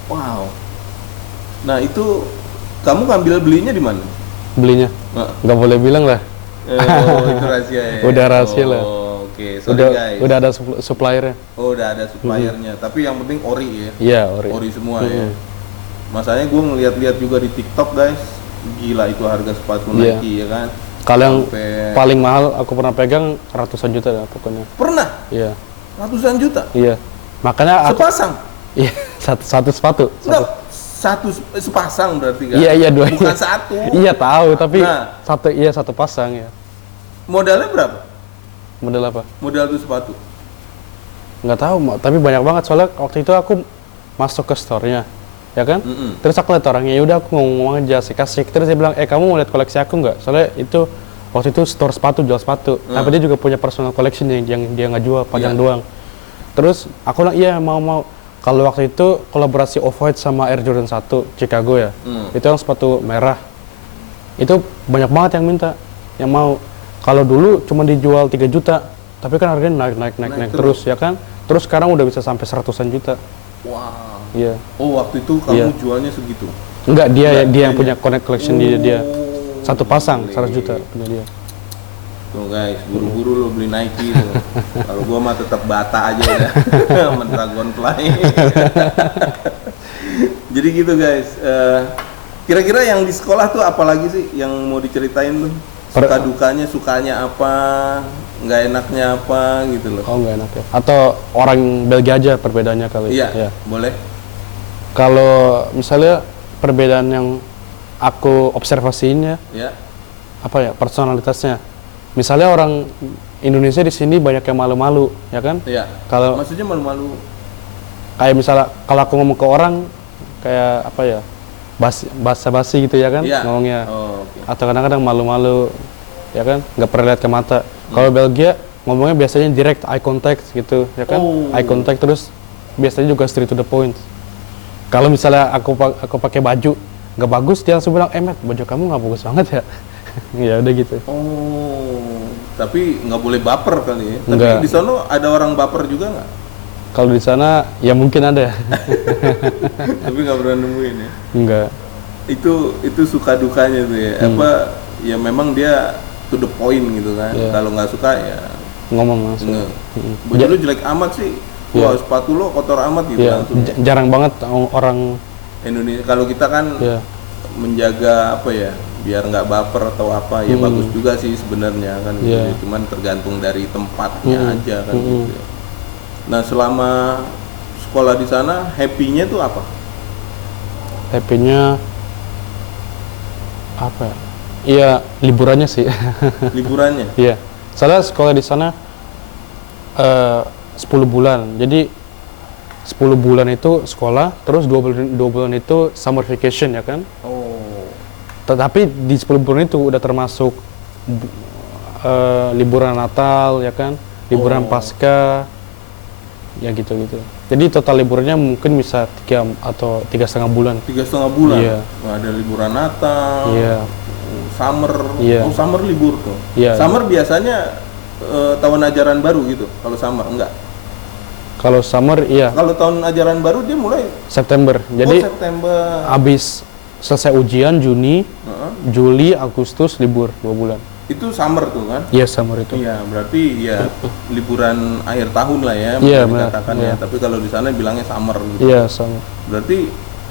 Wow. Nah, itu kamu ngambil belinya di mana? Belinya Nah, nggak boleh bilang lah. oh, itu rahasia ya. Udah rahasia lah. Oh, oke. Sorry guys. Udah ada suppliernya. Oh, udah ada suppliernya. Tapi yang penting ori ya. Iya, ori. Ori semua ya. Masanya gue ngeliat-lihat juga di TikTok guys. Gila itu harga sepatu Iya. Nike ya kan. Kalau yang Sampai- paling mahal aku pernah pegang ratusan juta dah pokoknya. Pernah? Iya. Ratusan juta? Iya. Makanya aku Sepasang? iya, satu sepatu. Enggak, sepasang berarti kan? Iya, dua. Bukan satu. Iya, tahu, tapi Nah. satu pasang ya. Modalnya berapa? Model apa? Modal tuh sepatu? Nggak tahu, tapi banyak banget soalnya waktu itu aku masuk ke store-nya. Ya kan? Terus aku lihat orangnya, ya udah aku ngomong aja asik-asik. Terus dia bilang, kamu mau lihat koleksi aku nggak? Soalnya itu waktu itu store sepatu, jual sepatu. Tapi dia juga punya personal collection yang dia nggak jual, pajang doang. Terus aku bilang, iya mau. Kalau waktu itu kolaborasi Off-White sama Air Jordan 1 Chicago ya. Itu yang sepatu merah. Itu banyak banget yang minta, yang mau. Kalau dulu cuma dijual 3 juta, tapi kan harganya naik terus ya kan. Terus sekarang udah bisa sampai 100-an juta. Wow. Iya. Oh, waktu itu kamu Iya. jualnya segitu? Enggak, dia yang punya connect collection dia. Satu pasang boleh. 100 juta punya dia. Tuh guys, buru-buru lo beli Nike tuh. Kalau gua mah tetap Bata aja udah. Sama Dragonfly. Jadi gitu guys. Kira-kira yang di sekolah tuh apalagi sih yang mau diceritain tuh? Suka dukanya, sukanya apa, nggak enaknya apa gitu loh. Oh, enggak enak ya. Atau orang Belgia aja perbedaannya kali. Iya, Ya. boleh. Kalau misalnya perbedaan yang aku observasiin ya, Ya. apa ya, personalitasnya. Misalnya orang Indonesia di sini banyak yang malu-malu, ya kan? Iya. Kalau Maksudnya malu-malu. kayak misalnya kalau aku ngomong ke orang kayak apa ya? Basa-basi gitu ya kan Iya. ngomongnya. Oh, oke. Atau kadang-kadang malu-malu, ya kan? Nggak pernah lihat ke mata. Kalau Belgia ngomongnya biasanya direct eye contact gitu, ya kan? Oh. Eye contact terus biasanya juga straight to the point. Kalau misalnya aku pakai baju nggak bagus, dia langsung bilang, Matt, baju kamu nggak bagus banget ya. Ya udah gitu. Oh, tapi nggak boleh baper kali ya. Nggak. Tapi di sana ada orang baper juga nggak? Kalau di sana ya mungkin ada. Tapi nggak pernah nemuin ya. Enggak. Itu suka dukanya tuh ya. Apa ya memang dia to the point gitu kan. Iya. Kalau nggak suka ya Ngomong langsung. nge. Baju lu jelek amat sih. Wah, sepatu lo kotor amat gitu Iya, langsung. jarang banget orang. Indonesia kalau kita kan Iya. menjaga apa ya biar nggak baper atau apa ya bagus juga sih sebenarnya kan gitu Iya. ya. Cuman tergantung dari tempatnya aja kan gitu ya. Nah selama sekolah di sana happy-nya tuh apa? Happy-nya apa ya? Iya, liburannya sih. Liburannya? Iya. Soalnya sekolah di sana 10 bulan. Jadi 10 bulan itu sekolah, terus 2 bulan itu summer vacation ya kan? Oh. Tetapi di 10 bulan itu udah termasuk liburan Natal ya kan? Liburan Pasca. Ya gitu-gitu. Jadi total liburnya mungkin bisa 3 atau 3,5 bulan. 3,5 bulan? Iya. Wah, ada liburan Natal, Iya. summer, Iya. oh summer libur tuh. Iya. Summer biasanya tahun ajaran baru gitu, kalau summer enggak. Kalau summer iya Kalau tahun ajaran baru dia mulai September. Jadi September. habis selesai ujian Juni, Juli, Agustus libur 2 bulan. Itu summer tuh kan? Iya, summer itu. Iya, berarti ya liburan akhir tahun lah ya, Iya, bisa benar. dikatakan Iya. ya. Tapi kalau di sana bilangnya summer gitu. Iya, summer. Berarti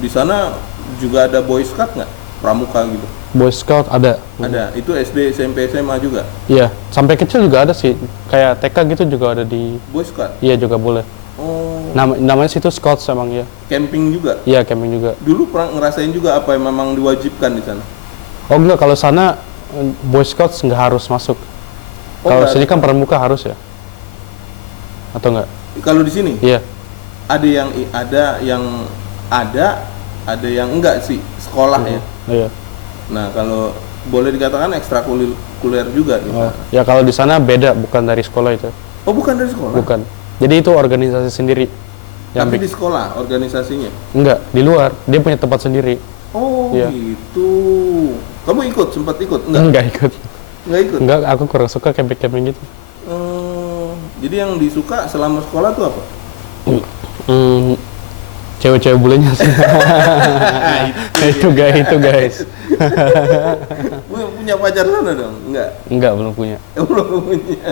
di sana juga ada Boy Scout nggak? Pramuka gitu? Boy Scout ada. Ada. Itu SD, SMP, SMA juga? Iya, sampai kecil juga ada sih. Kayak TK gitu juga ada di. Boy Scout? Iya juga boleh. Oh, Namanya situ Scouts emang ya. camping juga? Iya, camping juga. Dulu pernah ngerasain juga apa yang memang diwajibkan di sana? Oh enggak, kalau sana Boy Scouts nggak harus masuk. Oh, Kalau nggak sini harus. kan pramuka harus ya? Atau enggak? Kalau di sini? Iya. Ada yang enggak sih, sekolah ya. Iya. Nah, kalau boleh dikatakan ekstrakurikuler juga di Oh, sana. ya kalau di sana beda, bukan dari sekolah itu. Oh, bukan dari sekolah? Bukan. Jadi itu organisasi sendiri. Tapi di sekolah organisasinya? Enggak, di luar. Dia punya tempat sendiri. Oh, Iya. gitu. Kamu sempat ikut? Enggak ikut. Enggak ikut? Enggak, aku kurang suka camping-camping gitu. Jadi yang disuka selama sekolah tuh apa? Hmm, cewek-cewek bulenya sih. itu guys. Punya pacar sana dong? Enggak? Enggak, belum punya. Belum punya.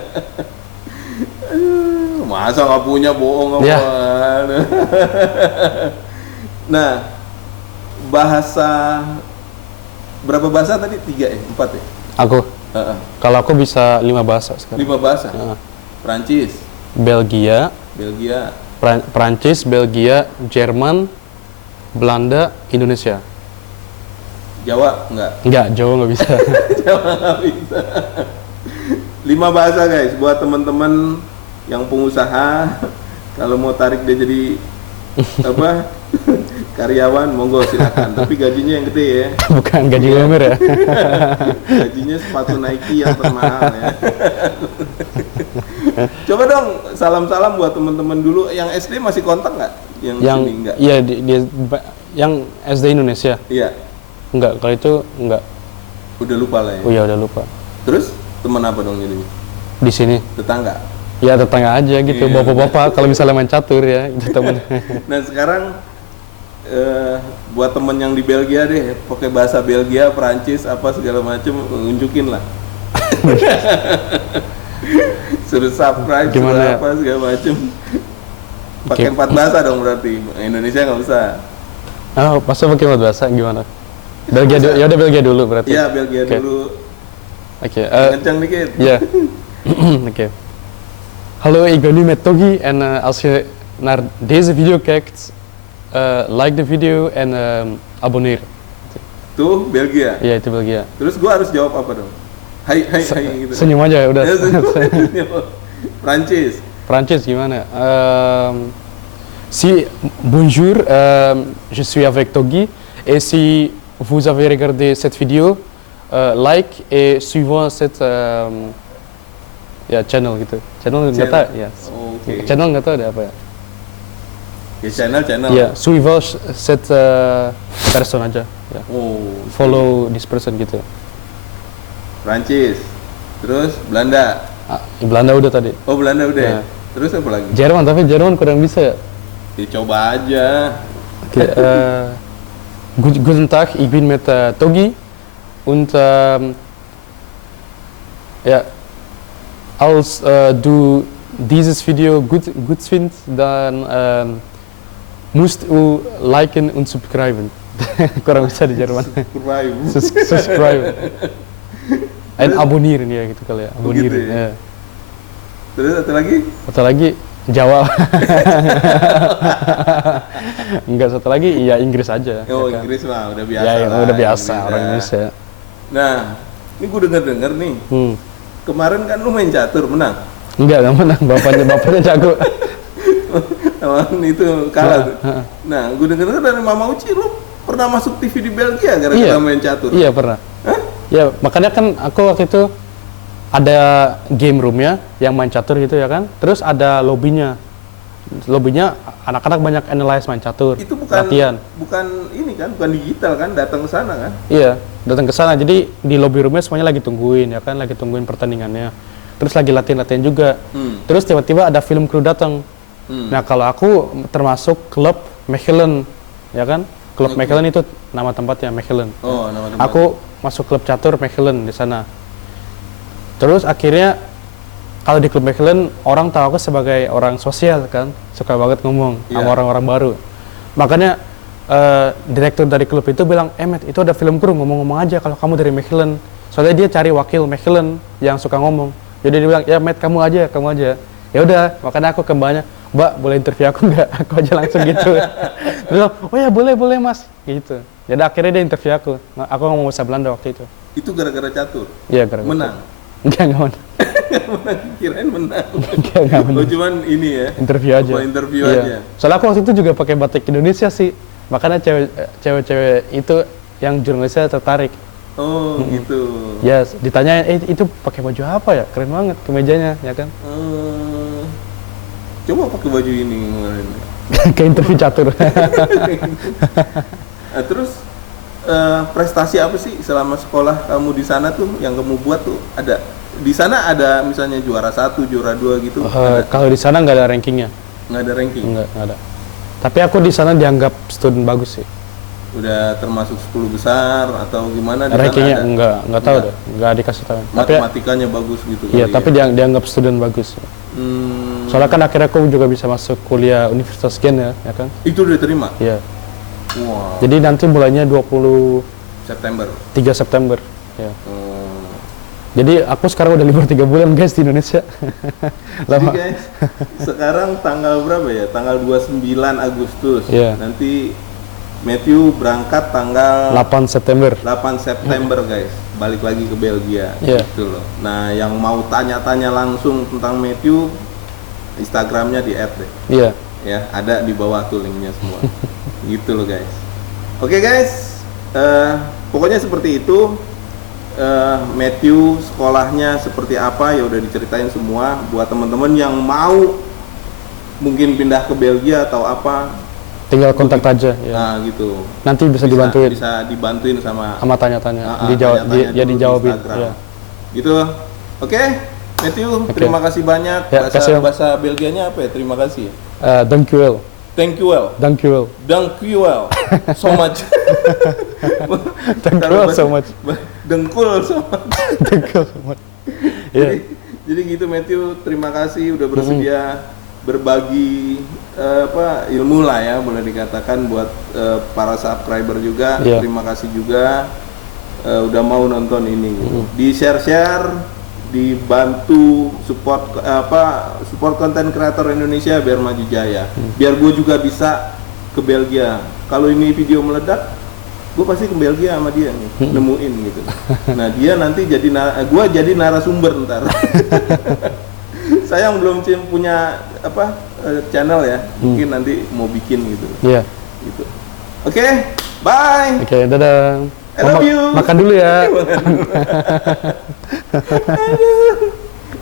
Aduh, masa nggak punya, bohong apa? Ya. Nah, berapa bahasa tadi? 3 ya? 4 ya? Aku, Heeh. kalau aku bisa 5 bahasa sekarang. 5 bahasa? Heeh. Prancis, Belgia, Belgia, Prancis, Belgia, Jerman, Belanda, Indonesia. Jawa enggak? Enggak, Jawa nggak bisa. Jawa nggak bisa. 5 bahasa guys, buat teman-teman yang pengusaha, kalau mau tarik dia jadi apa karyawan, monggo silakan. Tapi gajinya yang gede ya. Bukan gaji UMR ya. Gajinya sepatu Nike yang termahal ya. Coba dong salam-salam buat teman-teman dulu. Yang SD masih kontak nggak? Yang sini enggak? Iya, yang SD Indonesia. Iya. Enggak, kalau itu enggak. Udah lupa lah ya. Oh iya, udah lupa. Terus teman apa dong ini? Di sini. Tetangga. Ya tetangga aja gitu, Iya. bapak-bapak kalau misalnya main catur ya, itu temen. Nah sekarang buat temen yang di Belgia deh, pakai bahasa Belgia, Perancis, apa segala macem, unjukin lah. Suruh subscribe, Gimana suruh ya? apa segala macem. Pakai Oke. 4 bahasa dong berarti. Indonesia nggak usah. Oh, masa pakai bahasa gimana? Belgia dulu, ya udah Belgia dulu berarti. Iya Belgia Oke. dulu. Oke, Kencang dikit. ja. Oké. Hallo, ik ben nu met Toggy en als je naar deze video kijkt, like de video en abonneer. Tuh Belgia. Ja, itu Belgia. Terus gua harus jawab apa dong? Hai gitu. Senyum aja udah. Ya, senyum. Prancis. Prancis gimana? Si, bonjour, je suis avec Toggy et si vous avez regardé cette vidéo, like et suivant cette ya channel gitu. Channel nggak tahu ya. Oke. Channel nggak tahu ada apa ya. Ya channel. Ya, suivant cette person aja. Ya. Oh. Follow this person gitu. Prancis. Terus Belanda. Belanda udah tadi. Oh Belanda udah. Ya. Terus apa lagi? Jerman, tapi Jerman kurang bisa ya. Ya, coba aja. Oke, guten Tag, ich bin mit Toggy und ja, als du dieses Video gut findest, dann musst du liken und subscriben. Kurang bisa di Jerman. Subscribe. And abonnieren ya gitu kali ya. Abonnieren. gitu ya? Ya. Terus satu lagi? Satu lagi Jawa. Enggak, satu lagi ya Inggris aja. Oh ya kan? Inggris mah udah biasa. Ya, lah, udah biasa Inggris orang ya. Indonesia. Nah, ini gue denger nih. Kemarin kan lu main catur menang. Enggak menang. Bapaknya jago. Lawan itu kalah tuh. Nah, gue denger dari Mama Uci lu pernah masuk TV di Belgia gara-gara main catur. Iya pernah. Hah? Ya makanya kan aku waktu itu ada game roomnya yang main catur gitu ya kan. Terus ada lobbynya. Lobbynya anak-anak banyak analyze main catur. Itu bukan latihan. bukan ini kan, bukan digital kan, datang ke sana kan? Iya, datang ke sana. Jadi di lobby roomnya semuanya lagi tungguin ya kan, lagi tungguin pertandingannya. Terus lagi latihan-latihan juga. Terus tiba-tiba ada film kru datang. Nah kalau aku termasuk klub Mechelen, ya kan? Klub Mechelen itu nama tempatnya Mechelen. Oh, nama tempat. Aku masuk klub catur Mechelen di sana. Terus akhirnya kalau di klub Mechelen orang tahu aku sebagai orang sosial kan, suka banget ngomong sama orang-orang baru. Makanya direktur dari klub itu bilang, Matt, itu ada film kru, ngomong-ngomong aja kalau kamu dari Mechelen. Soalnya dia cari wakil Mechelen yang suka ngomong. Jadi dia bilang, ya Matt, kamu aja. Ya udah, makanya aku kembanya, Mbak, boleh interview aku nggak? Aku aja langsung gitu. Dia bilang, oh ya boleh Mas, gitu. Jadi akhirnya dia interview aku. Aku ngomong bahasa Belanda waktu itu. Itu gara-gara catur? Iya, gara-gara. Menang? Enggak menang. Menang, kirain menang. Enggak menang. Oh, cuman ini ya? Interview aja. Interview iya. aja. Soalnya aku waktu itu juga pakai batik Indonesia sih. Makanya cewek-cewek itu yang jurnalisnya tertarik. Oh, gitu. Ya, ditanyain, itu pakai baju apa ya? Keren banget kemejanya, ya kan? Coba pakai baju ini kemarin. Ke interview catur. Nah, terus prestasi apa sih selama sekolah kamu di sana tuh yang kamu buat tuh ada? Di sana ada misalnya juara 1, juara 2 gitu? Kalau di sana nggak ada rankingnya. Nggak ada ranking? Nggak ada. Tapi aku di sana dianggap student bagus sih. Udah termasuk 10 besar atau gimana? Rankingnya nggak tahu deh, nggak dikasih tahu. Matematikanya bagus gitu. Iya, tapi dianggap student bagus. Soalnya kan akhirnya aku juga bisa masuk kuliah Universitas Gen ya kan? Itu udah terima? Iya. Wow. Jadi nanti mulainya 23 September. Ya. Jadi aku sekarang udah libur 3 bulan guys di Indonesia. Jadi guys, sekarang tanggal berapa ya? Tanggal 29 Agustus. Yeah. Nanti Matthew berangkat tanggal 8 September. 8 September guys, balik lagi ke Belgia. Yeah. Gitu loh. Nah, yang mau tanya-tanya langsung tentang Matthew, Instagramnya di add deh. Iya. Ya, ada di bawah tuh linknya semua. Gitu loh guys. Oke guys, pokoknya seperti itu. Matthew sekolahnya seperti apa ya udah diceritain semua. Buat teman-teman yang mau mungkin pindah ke Belgia atau apa, tinggal kontak aja ya. Nah gitu. Nanti bisa dibantuin. Bisa dibantuin sama tanya-tanya. Dijawabin ya. Gitu. Oke, Matthew, terima kasih banyak. Ya, bahasa Belgianya apa ya? Terima kasih. Thank you well. Thank you well. Thank you well. Thank you well. So much. Thank you well so much. Dengkul so much. Dengkul so much. Yeah. Jadi gitu Matthew, terima kasih udah bersedia berbagi ilmu lah ya, boleh dikatakan buat para subscriber juga. Yeah. Terima kasih juga udah mau nonton ini. Di share, dibantu support konten kreator Indonesia biar maju jaya. Biar gue juga bisa ke Belgia. Kalau ini video meledak, gue pasti ke Belgia sama dia nih, nemuin gitu. Nah dia nanti gue jadi narasumber ntar. Saya yang belum punya channel ya, mungkin nanti mau bikin gitu. Iya. Gitu. Oke, bye. Oke, dadah. I love you. Makan dulu ya. Aduh.